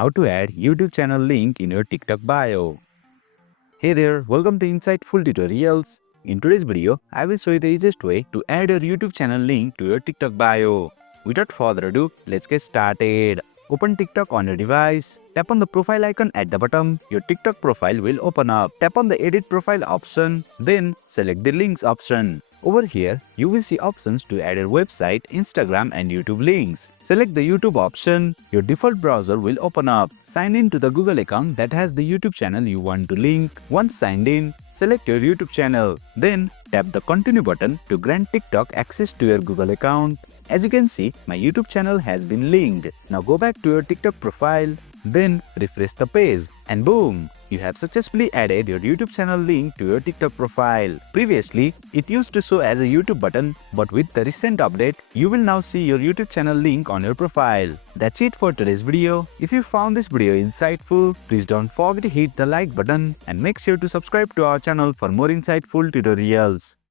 how to add YouTube channel link in your TikTok bio. Hey there, welcome to Insightful Tutorials. In today's video, I will show you the easiest way to add your YouTube channel link to your TikTok bio. Without further ado, let's get started. Open TikTok on your device. Tap on the profile icon at the bottom. Your TikTok profile will open up. Tap on the edit profile option, then select the links option. Over here, you will see options to add your website, Instagram and YouTube links. Select the YouTube option. Your default browser will open up. Sign in to the Google account that has the YouTube channel you want to link. Once signed in, select your YouTube channel. Then tap the continue button to grant TikTok access to your Google account. As you can see, my YouTube channel has been linked. Now go back to your TikTok profile. Then refresh the page and boom! You have successfully added your YouTube channel link to your TikTok profile. Previously, it used to show as a YouTube button, but with the recent update, you will now see your YouTube channel link on your profile. That's it for today's video. If you found this video insightful, please don't forget to hit the like button and make sure to subscribe to our channel for more insightful tutorials.